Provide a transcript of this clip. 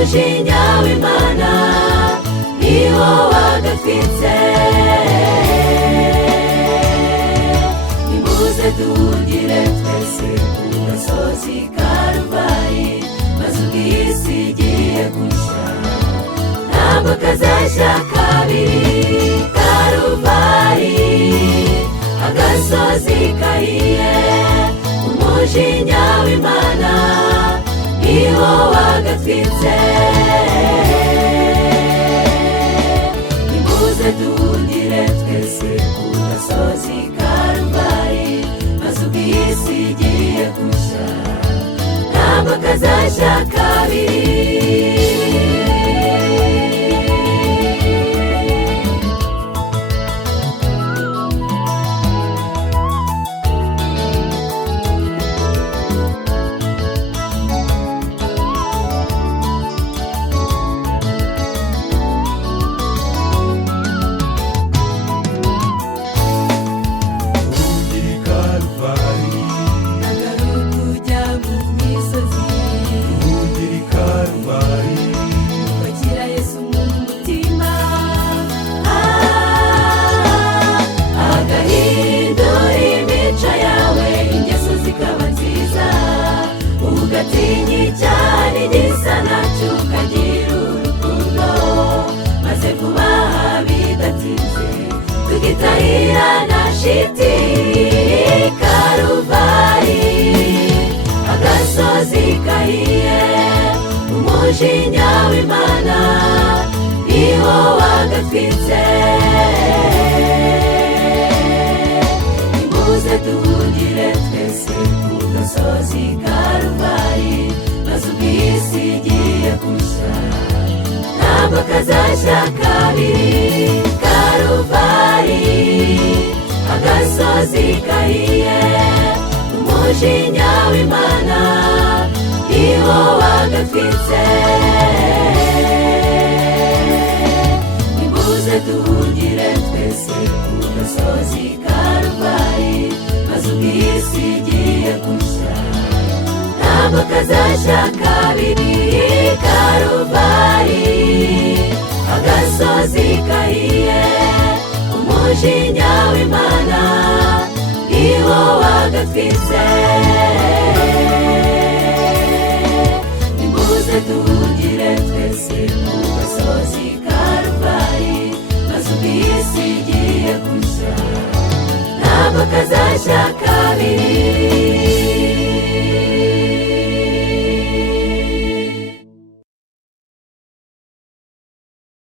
umujinya w'Imana niwo wagatwitse. Nimuze duhungire twese ku gasozi Karuvali, maze ubw'isi igiye gushya ntabwo kazashya kabiri. Karuvali agasozi kahiye, umujinya w'Imana niwo wagatwitse. Nimuze duhungire twese ku gasozi Karuvali, maze ubw'isi igiye gushya ntabwo kazashya kabiri. Ugatinyi cyane igisa nacyo ukagira urukundo, maze kubaha bidatinze tugitahira na shiti. Karuvali agasozi kahiye, umujinya w'Imana niwo wagatwitse. Nimuze duhungire twese ku gasozi Karuvali, maze ubw'isi igiye gushya ntabwo kazashya kabiri. Karuvali agasozi kahiye, umujinya w'Imana niwo wagatwitse. Nimuze duhungire twese ku gasozi Karuvali, maze ubw'isi igiye gushya ntabwo kazashya kabiri. Karuvali agasozi kahiye, umujinya w'Imana niwo wagatwitse.